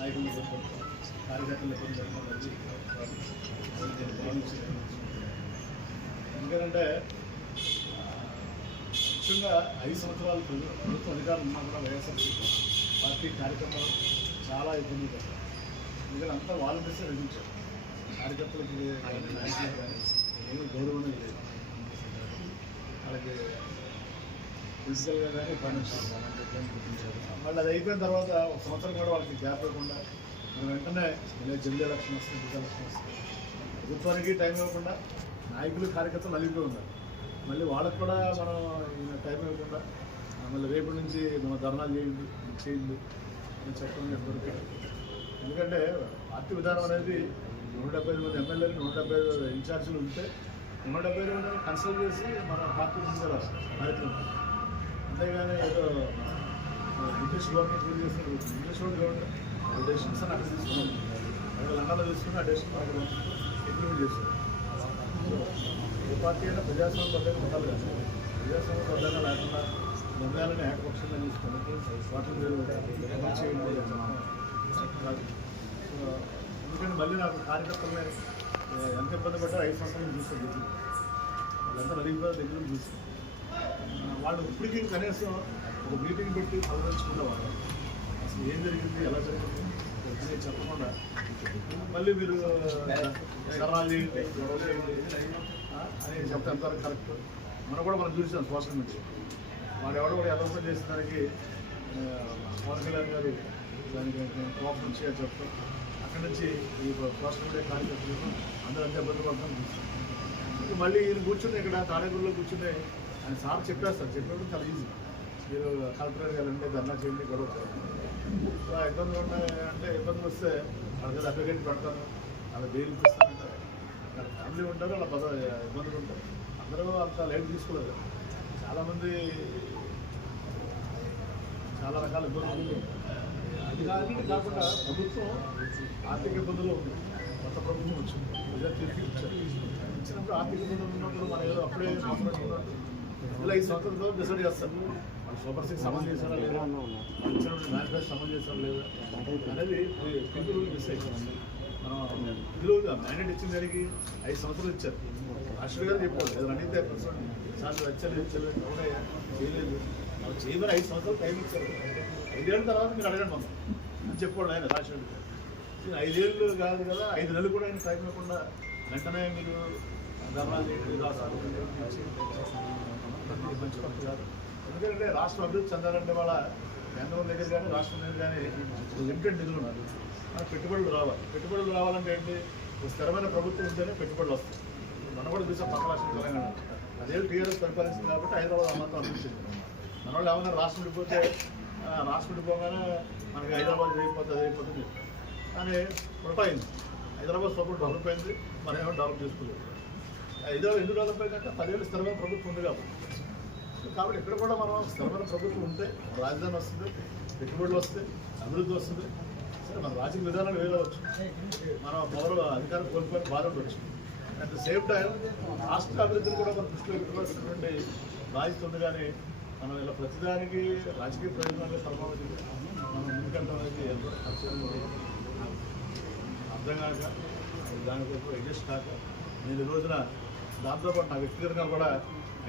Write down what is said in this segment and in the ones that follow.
నాయకులు కార్యకర్తలు ఎందుకంటే ముఖ్యంగా 5 సంవత్సరాలు ప్రభుత్వ అధికారులు ఉన్నా కూడా వైఎస్ఆర్సీపీ పార్టీ కార్యక్రమాలు చాలా ఇబ్బంది పడ్డారు. ఎందుకంటే అంతా వాలంటీర్స్ నిర్మించారు. కార్యకర్తలకి నాయకులు కానీ ఏమీ గౌరవం లేదు. వాళ్ళకి ఫిజికల్గా కానీ ఫైనాన్షియల్ అలాంటి ఇబ్బంది గుర్తించారు. మళ్ళీ అది అయిపోయిన తర్వాత ఒక సంవత్సరం కూడా వాళ్ళకి గ్యాప్ ఇవ్వకుండా మనం వెంటనే జల్దీ ఎలక్షన్ వస్తుంది, డిస్ ఎలక్షన్ వస్తుంది. ప్రభుత్వానికి టైం ఇవ్వకుండా నాయకులు కార్యకర్తలు నలిగిపోయి ఉన్నారు. మళ్ళీ వాళ్ళకు కూడా మనం టైం ఇవ్వకుండా మళ్ళీ రేపటి నుంచి మనం ధర్నాలు చేయండి అని చెప్పడం ఎంతవరకు. ఎందుకంటే పార్టీ విధానం అనేది 175 మంది ఎమ్మెల్యేలు 175 ఇన్ఛార్జీలు ఉంటే 175 మందిని కన్సల్ట్ చేసి మన పార్టీ తీసుకెళ్ళాలి కార్యక్రమం. అంతేగాని ఏదో బ్రిటిష్ గవర్నమెంట్ రూల్ చేస్తున్నారు. బ్రిటిష్ గవర్నమెంట్ డెసిషన్స్ అని అక్కడ తీసుకున్నాం. అక్కడ లండన్లో తీసుకుని ఆ డెసిషన్ అక్కడ ఇంప్లిమెంట్ చేస్తారు. ఏ పార్టీ అయినా ప్రజాస్వామ్యబద్ధంగా ఉండాలి కదా. ప్రజాస్వామ్యబద్ధంగా లేకుండా నిర్ణయాలను ఏకపక్షంగా తీసుకొని వాటిని అమలు చేయండి. ఎందుకంటే మళ్ళీ నాకు కార్యకర్తలని ఎంత ఇబ్బంది పడ్డారో 5 సంవత్సరాలు చూస్తాను దగ్గర వాళ్ళంతా అడిగిపోయి దగ్గర చూస్తాను. వాళ్ళు ఇప్పటికీ కనీసం ఒక మీటింగ్ పెట్టి పలకరించుకునేవాళ్ళు. అసలు ఏం జరిగింది, ఎలా జరిగింది అని చెప్పకుండా మళ్ళీ మీరు ధర్నాలు చేయండి, గొడవ చేయండి అని చెప్తే ఎంతవరకు కరెక్ట్. మనం చూసాం సోషల్ మీడియా. వాడు ఎవడో కూడా ఎలక్షన్ చేసిన దానికి పవన్ కళ్యాణ్ గారు దానికి కోపం నుంచి చెప్తాం. అక్కడి నుంచి ఈ సోషల్ మీడియా కార్యకర్తలు అందరూ అంతే ఇబ్బంది పడతాం చూస్తాం. మళ్ళీ ఈయన కూర్చుని ఇక్కడ తాడేపల్లిలో కూర్చుని ఆయన సార్ చెప్పేస్తారు. చెప్పినప్పుడు చాలా ఈజీ. మీరు కలెక్టర్ గారంటే ధర్నా చేయండి, గొడవ చేయండి. ఇబ్బందులు ఉన్నాయంటే ఇబ్బందులు వస్తే వాళ్ళకి అడ్వకేట్ పెడతాను, అలా బెయిల్ ఇప్పిస్తానంటారు. అక్కడ ఫ్యామిలీ ఉంటారు, అలా ఇబ్బందులు ఉంటారు. అందరూ అంత లైట్ తీసుకోలేదు. చాలామంది చాలా రకాల ఇబ్బందులు. అది కాకుండా ప్రభుత్వం ఆర్థిక ఇబ్బందులు ఉంది. కొత్త ప్రభుత్వం వచ్చింది, ప్రజా తీర్పు ఇచ్చినప్పుడు ఆర్థిక ఇబ్బందులు ఉన్నప్పుడు మనం ఏదో అప్పుడే ఇలా 5 సంవత్సరాలతో డిసైడ్ చేస్తారు. వాళ్ళు సూపర్ 6 అమలు చేశారా లేదా, ఇచ్చినప్పుడు మేనిఫెస్టో అమలు చేశారా లేదా అనేది పీపుల్ డిసైడ్. మనం ఇందులో మ్యాండేట్ ఇచ్చిన దానికి 5 సంవత్సరాలు ఇచ్చారు. రాష్ట్ర గారు చెప్పారు ఏదో అడిగితే సార్ వచ్చలేదు ఎవడయ్యా చేయలేదు చేయమని 5 సంవత్సరాలు టైం ఇచ్చారు. 5 ఏళ్ళ తర్వాత మీరు అడగండి మనం అని చెప్పాడు ఆయన రాష్ట్ర. 5 ఏళ్ళు కాదు కదా, 5 నెలలు కూడా ఆయన టైం ఇవ్వకుండా వెంటనే మీరు ధర్నాలు చేయండి, మంచి పని కాదు. ఎందుకంటే రాష్ట్రం అభివృద్ధి చెందాలంటే వాళ్ళ కేంద్రం దగ్గర కానీ రాష్ట్రం దగ్గర కానీ లిమిటెడ్ నిధులు ఉన్నారు. మనకు పెట్టుబడులు రావాలి. పెట్టుబడులు రావాలంటే ఏంటి, స్థిరమైన ప్రభుత్వం ఉంటేనే పెట్టుబడులు వస్తాయి. మనం కూడా చూసాం పక్క రాష్ట్రం తెలంగాణ అదే టీఆర్ఎస్ పరిపాలించింది కాబట్టి హైదరాబాద్ అమ్మంతా అనిపించింది. మన వాళ్ళు ఏమన్నా రాష్ట్రం విడిపోతే రాష్ట్రం విడిపోగానే మనకి హైదరాబాద్ అయిపోతుంది కానీ ఉల్టైంది. హైదరాబాద్ సపోర్ట్ డెవలప్ అయింది, మనం ఏమో డెవలప్ చేసుకోలేదు. హైదరాబాద్ ఎందుకు డెవలప్ అయిందంటే 10 ఏళ్ళు స్థిరమైన ప్రభుత్వం ఉంది కాబట్టి ఇక్కడ కూడా మనం స్థిరమైన ప్రభుత్వం ఉంటే రాజధాని వస్తుంది, పెట్టుబడులు వస్తాయి, అభివృద్ధి వస్తుంది. సరే మన రాజకీయ విధానాలు వేయవచ్చు, మనం మొదలు అధికారం కోల్పోయిన బాధ ఉండొచ్చు. అట్ ద సేమ్ టైం రాష్ట్ర అభివృద్ధిని కూడా మనం దృష్టిలో పెట్టుకోవాల్సినటువంటి బాధ్యత ఉంది. కానీ మనం ఇలా ప్రతిదానికి రాజకీయ ప్రయోజనాలు పరమావధి మనం ముందుకెళ్ళడం అనేది ఎంతో ఖర్చు అర్థం కాక దానికోసం అడ్జస్ట్ కాక నేను ఈ రోజున దాంతోపాటు నా వ్యక్తిగతంగా కూడా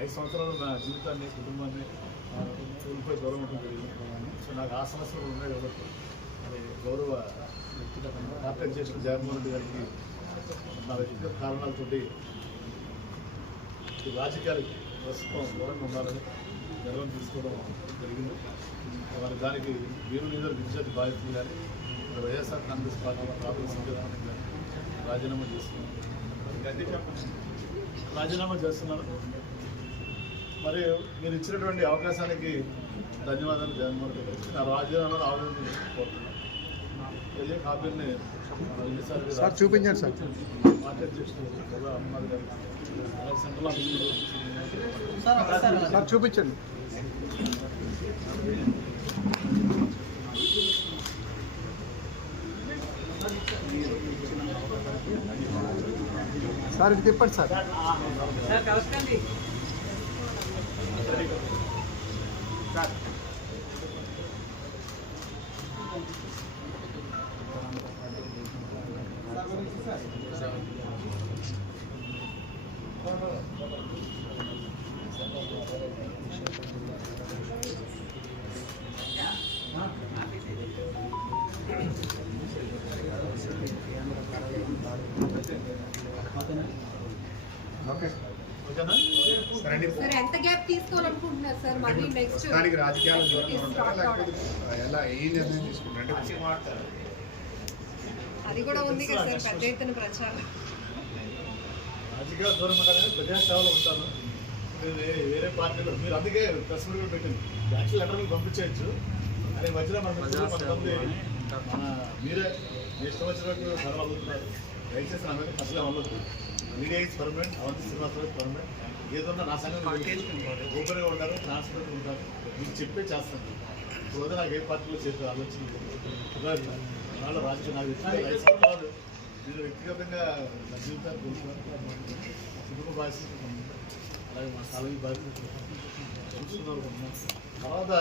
5 సంవత్సరాలు నా జీవితాన్ని కుటుంబాన్ని కోల్పోయి దూరం ఉండడం జరిగింది. సో నాకు ఆ సమస్యలు ఉన్నాయి కాబట్టి అది గౌరవ పార్టీ అధ్యక్షుడు జగన్మోహన్ రెడ్డి గారికి నా వ్యక్తిగత కారణాలతోటి ఈ రాజకీయాలకి ప్రస్తుతం దూరంగా ఉండాలని నిర్ణయం తీసుకోవడం జరిగింది. మరి దానికి వీరు లీడర్ విద్యార్థి బాధ్యతలు కానీ వైఎస్ఆర్ కాంగ్రెస్ పార్టీ ప్రాథమిక సంవిధానం కానీ రాజీనామా చేస్తున్నాను. మరి మీరు ఇచ్చినటువంటి అవకాశానికి ధన్యవాదాలు జగన్మోహన్ రెడ్డి గారికి. నా రాజీనామాను ఆవేదన ఏ కాపీని సార్ చూపించండి సార్. పార్టీ అధ్యక్షుడు అహ్మద్ గారికి సెంట్రల్ సార్ చూపించండి. సార్ ఇది తిప్పండి సార్. సార్ ఓకేనా? సార్ ఎంత గ్యాప్ తీసుకోవాలనుకుంటున్నారు సార్ మళ్ళీ నెక్స్ట్ దానికి రాజకీయాలు దూరంగా ఉంటారా లేకపోతే ఎలా ఏ నిర్ణయం తీసుకుంటారు అంటే అది కూడా ఉంది కదా సార్ పెద్ద ఎత్తున ప్రచారం. రాజకీయ దూరం కానీ ప్రజాసేవలో ఉంటాను. మీరు వేరే పార్టీలో మీరు అందుకే ప్రెస్ మీట్ కూడా పెట్టింది. యాక్చువల్ లెటర్ మీకు పంపించేయచ్చు. అనే మధ్యలో కొంతమంది మీరే ఇష్టం వచ్చినట్టు చదవగలుగుతున్నారు. దయచేసి నా మీద అసలే ఉండదు. Media is permanent, Avanthi Srinivasarao permanent. ఏదన్నా నా సంగతి ఓపెన్గా ఉంటారు, ట్రాన్స్పరెంట్ ఉంటారు. మీకు చెప్పే చేస్తాను. రోజు నాకు ఏ పార్టీలో చేసే ఆలోచన వాళ్ళు రాజకీయ నాకు వాళ్ళు మీరు వ్యక్తిగతంగా నా జీవితాన్ని కుటుంబ బాధ్యత అలాగే మా స్థాయి బాధ్యత చూస్తున్నారు. తర్వాత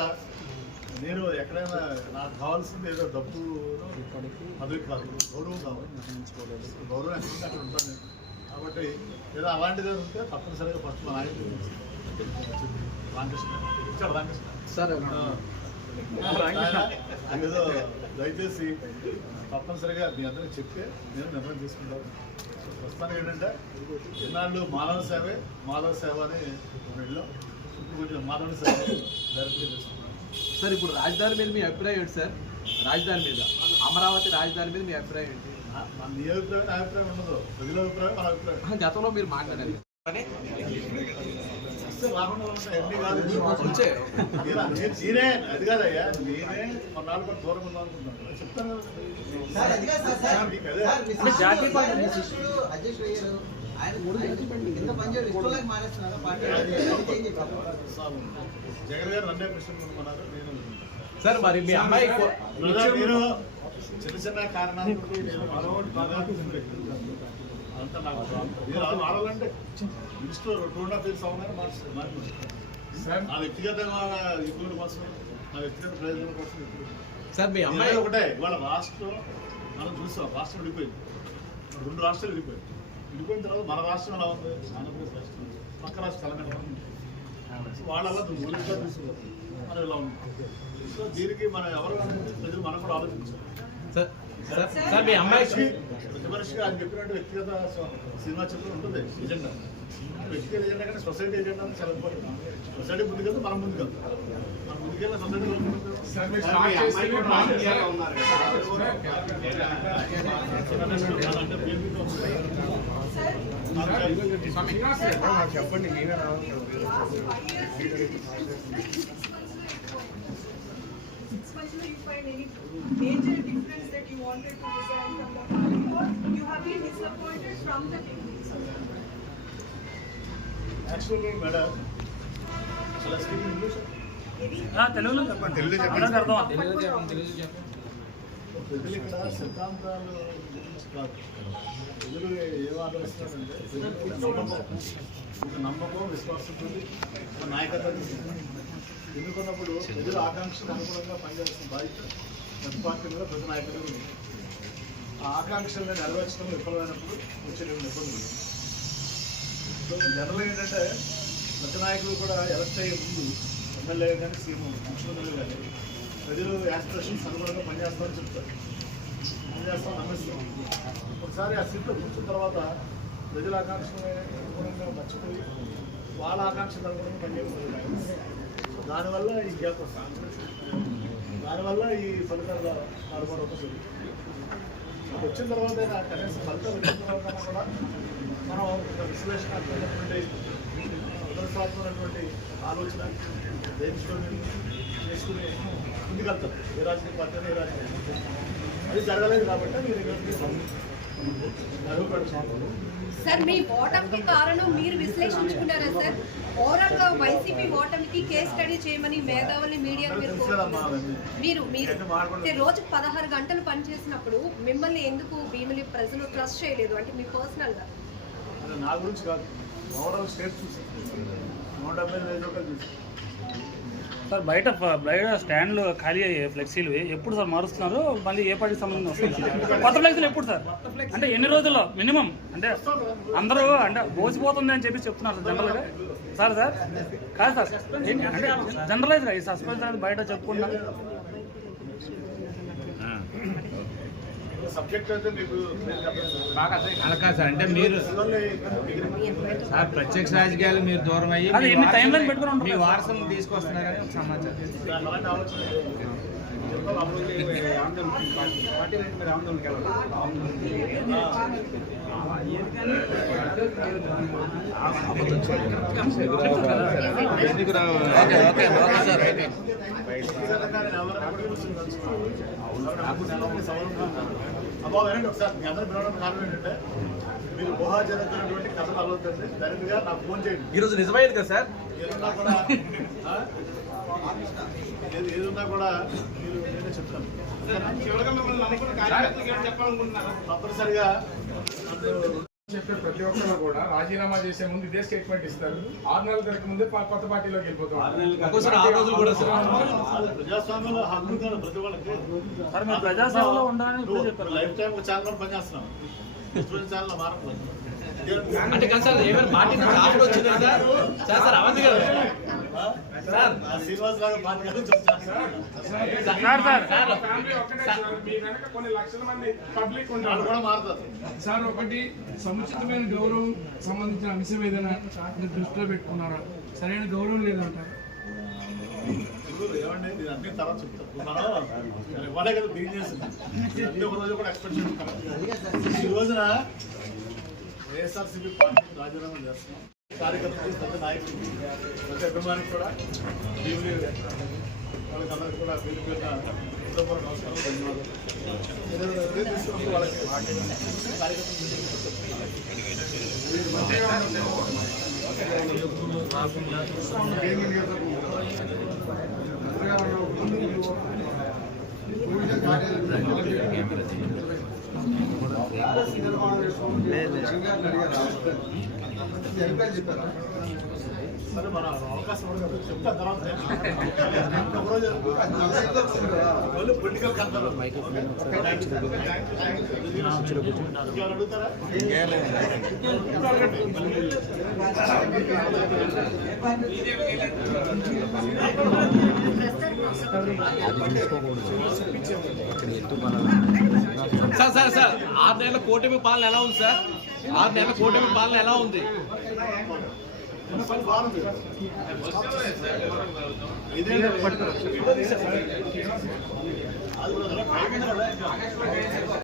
నేను ఎక్కడైనా నాకు కావాల్సింది ఏదో డబ్బు పదవి కాదు, గౌరవం కావాలి. గౌరవం ఎంత అక్కడ ఉంటాను నేను. కాబట్టి ఏదో అలాంటిది ఉంటే తప్పనిసరిగా ఫస్ట్ మా నాయకుడు రామకృష్ణ ఇచ్చాడు. రామకృష్ణ సార్ ఏదో దయచేసి తప్పనిసరిగా మీ అందరికీ చెప్తే నేను నిర్ణయం తీసుకుంటాను. ప్రస్తుతానికి ఏంటంటే ఎన్నాళ్ళు మానవ సేవే మాధవ సేవ అని వెళ్ళాం. ఇప్పుడు కొంచెం మానవ సేవ డైరెక్ట్గా చేసుకుంటాను. సార్ ఇప్పుడు రాజధాని మీద మీ అభిప్రాయం ఏంటి సార్? రాజధాని మీద, అమరావతి రాజధాని మీద మీ అభిప్రాయం ఏంటి? నీ అభిప్రాయం నా అభిప్రాయం ఉండదు. ప్రజల అభిప్రాయం మన అభిప్రాయం. గతంలో మీరు మాట్లాడారు రాకుండా ఉంటాయి ఎన్ని కాదు. నేనే అది కాదయ్యా, నేనే కొన్నాళ్ళు కూడా దూరం ఉందాం అనుకుంటున్నాను. చెప్తాను జగన్ గారు నన్నే ప్రశ్న కొనుక్కున్నారు. నేను సార్ మరి మీ అమ్మాయి మీరు చిన్న చిన్న కారణాలు అంతా నాకు మీరు ఆడాలంటే మినిస్టర్ 2.5 years అవునారు మార్చారు. నా వ్యక్తిగతంగా ఇప్పుడు కోసం నా వ్యక్తిగత ప్రయోజనం కోసం సార్ మీ అమ్మాయి ఒకటే ఇవాళ రాష్ట్రం మనం చూసాం. రాష్ట్రం విడిపోయింది, 2 రాష్ట్రాలు విడిపోయింది. విడిపోయిన తర్వాత మన రాష్ట్రం ఎలా ఉంది? ఆంధ్రప్రదేశ్ రాష్ట్రం, పక్క రాష్ట్రం తెలంగాణ. వాళ్ళ తీసుకున్నారు మనం ఇలా ఉంది. సో దీనికి మనం ఎవరు ప్రజలు మనం కూడా ఆలోచించాలి. సార్ మీ అమ్మాయికి ప్రతి మనిషిగా ఆయన చెప్పినట్టు వ్యక్తిగత సినిమా చిత్రం ఉంటుంది ఎజెండా. వ్యక్తిగత ఎజెండా కానీ సొసైటీ ఎజెండా చాలా ఇంపార్టెంట్. సొసైటీ ముందుకెళ్తే మనం ముందుకెళ్తాం. మనం ముందుకెళ్ళిన సొసైటీ చెప్పండి మీరే you find any major difference that you wanted to resign from the party, or you have been disappointed from the techniques? Actually, madam, shall I speak in English? తెలుగులో చెప్పండి. ప్రజలు ఇక్కడ సిద్ధాంతాలు కాదు. ప్రజలు ఏం ఆలోచిస్తున్నారంటే ఒక నమ్మకం, విశ్వాసం, ఒక నాయకత్వం ఎన్నుకున్నప్పుడు ప్రజల ఆకాంక్షలకు అనుగుణంగా పనిచేస్తున్న బాధ్యత ప్రతి పార్టీ మీద ప్రతి నాయకులు ఉంది. ఆ ఆకాంక్షలను నెరవేర్చడం విఫలమైనప్పుడు వచ్చేటువంటి ఇబ్బందులు. సో జనరల్గా ఏంటంటే ప్రతి నాయకులు కూడా ఎలక్ట్ అయ్యే ముందు ఎమ్మెల్యే కానీ సీఎం ముఖ్యమంత్రులు కానీ ప్రజలు యాస్పిరేషన్స్ అనుగుణంగా పనిచేస్తామని చెప్తారు. పనిచేస్తామని నమ్మిస్తాం. ఒకసారి ఆ సీట్లో కూర్చున్న తర్వాత ప్రజల ఆకాంక్షలు అనుగుణంగా మర్చిపోయి వాళ్ళ ఆకాంక్షలు అనుగుణంగా పనిచేస్తారు. దానివల్ల ఈ గ్యాప్ వస్తుంది. దానివల్ల ఈ ఫలితాల కారుబారు అవుతుంది. వచ్చిన తర్వాత కనీసం ఫలితాలు వచ్చిన తర్వాత కూడా మనం ఒక విశ్లేషణాత్మకమైనటువంటి ఉదరసాత్మకమైనటువంటి ఆలోచన చేసుకుని ముందుకెళ్తాం. ఏ రాజకీయ పార్టీ ఏ రాజకీయ అది జరగలేదు కాబట్టి మీరు సార్ మీ ఓటమికి కారణం మీరు విశ్లేషించుకున్నారా సార్? ఓవరాల్ గా వైసీపీ ఓటమికి కేస్ స్టడీ చేయమని మేధావుల్ని మీడియా మీరు అంటే రోజుకు 16 గంటలు పనిచేసినప్పుడు మిమ్మల్ని ఎందుకు భీమిలి ప్రజలు ట్రస్ట్ చేయలేదు? అంటే మీ పర్సనల్ గా నా గురించి కాదు, ఓవరాల్ స్టేట్ చూసి 175 రూపాయలు చూసి సార్ బయట స్టాండ్లు ఖాళీ అయ్యాయి ఫ్లెక్సీలు. ఎప్పుడు సార్ మారుస్తున్నారు? మళ్ళీ ఏ పార్టీకి సంబంధం వస్తుంది? కొత్త ఫ్లెక్సీలు ఎప్పుడు సార్? అంటే ఎన్ని రోజుల్లో మినిమం? అంటే అందరూ అంటే పోసిపోతుంది అని చెప్పి చెప్తున్నారు సార్ జనరల్గా. సార్ కాదు సార్, అంటే జనరలైజ్గా ఈ సస్పెన్స్ అనేది బయట చెప్పుకుంటున్నారు. సబ్జెక్ట్ అయితే మీకు బాగా అర్థం అలా కాదు సార్, అంటే మీరు సార్ ప్రత్యక్ష రాజకీయాలు మీరు దూరం అయ్యి అది ఎన్ని టైం లైన్ పెట్టుకుని ఉంటుంది మీ వారసులను తీసుకొస్తున్నారని ఒక సమాచారం. అలాంటి ఆలోచన అబ్బా వినండి ఒకసారి మీ అందరూ వినడం కారణం ఏంటంటే మీరు ఊహా జరుగుతున్నటువంటి కథలు అలవుతుంది డైరెక్ట్గా నాకు ఫోన్ చేయండి. ఈరోజు నిజమైంది కదా సార్? ఏదున్నా కూడా ఏదున్నా కూడా మీరు నేనే చెప్తాను. తప్పనిసరిగా చెప్పే ప్రతి ఒక్కరు కూడా రాజీనామా చేసే ముందు ఇదే స్టేట్మెంట్ ఇస్తారు. 6 నెలల తిరగక ముందే కొత్త పార్టీలోకి వెళ్ళిపోతాం. ఒక్కోసారి 6 రోజులు కూడా సార్. ప్రజాస్వామ్యంలో హక్కు ఉంది ప్రతి వాళ్ళకి. సార్ మీరు ప్రజాసేవలో ఉండాలని ఇప్పుడు చెప్పారు. లైఫ్ టైం ఒక ఛానల్ పనిచేస్తున్నాం. ఛానల్ మారట్లేదు. అంటే కదా సార్, ఏమైనా పార్టీ నుంచి ఆఫర్ వచ్చిందా సార్? సార్ సార్ అవంతి గారు సార్, శ్రీనివాస్ గారు పార్టీ చెప్తాను ఫ్యామిలీ ఒక్కటే సార్, మీ వెనక కొన్ని లక్షల మంది పబ్లిక్ వాళ్ళు ఉంటారు కూడా మారుతారు. సార్, ఒకటి సముచితమైన గౌరవం సంబంధించిన అంశం ఏదైనా మీరు దృష్టిలో పెట్టుకున్నారా? సరైన గౌరవం లేదంటారు. ఏమండి నేను అన్ని తర్వాత చెప్తాను. మనం ఇవ్వడే కదా బిగిన్ చేసింది. అన్ని ఒక రోజు కూడా ఎక్స్పెక్ట్ చేయడం. ఈ రోజున వైఎస్ఆర్సీపీ పార్టీ రాజీనామా చేస్తున్నాం. కార్యకర్తలు, పెద్ద నాయకులు, ప్రతి అభిమానికి కూడా టీవీ వాళ్ళకందరికీ కూడా పేరు పేరున హృదయపూర్వక నమస్కారం, ధన్యవాదాలు. తీసుకున్నప్పుడు వాళ్ళకి సరే మన అవకాశం ఉండదు చెప్తా తర్వాత ఒకరోజు పొలిటికల్ కంటారు అడుగుతారా? సార్ సార్ సార్ 6 నెలల కూటమి పాలన ఎలా ఉంది సార్? 6 నెలల కూటమి పాలన ఎలా ఉంది? బాగుంది. ఇదే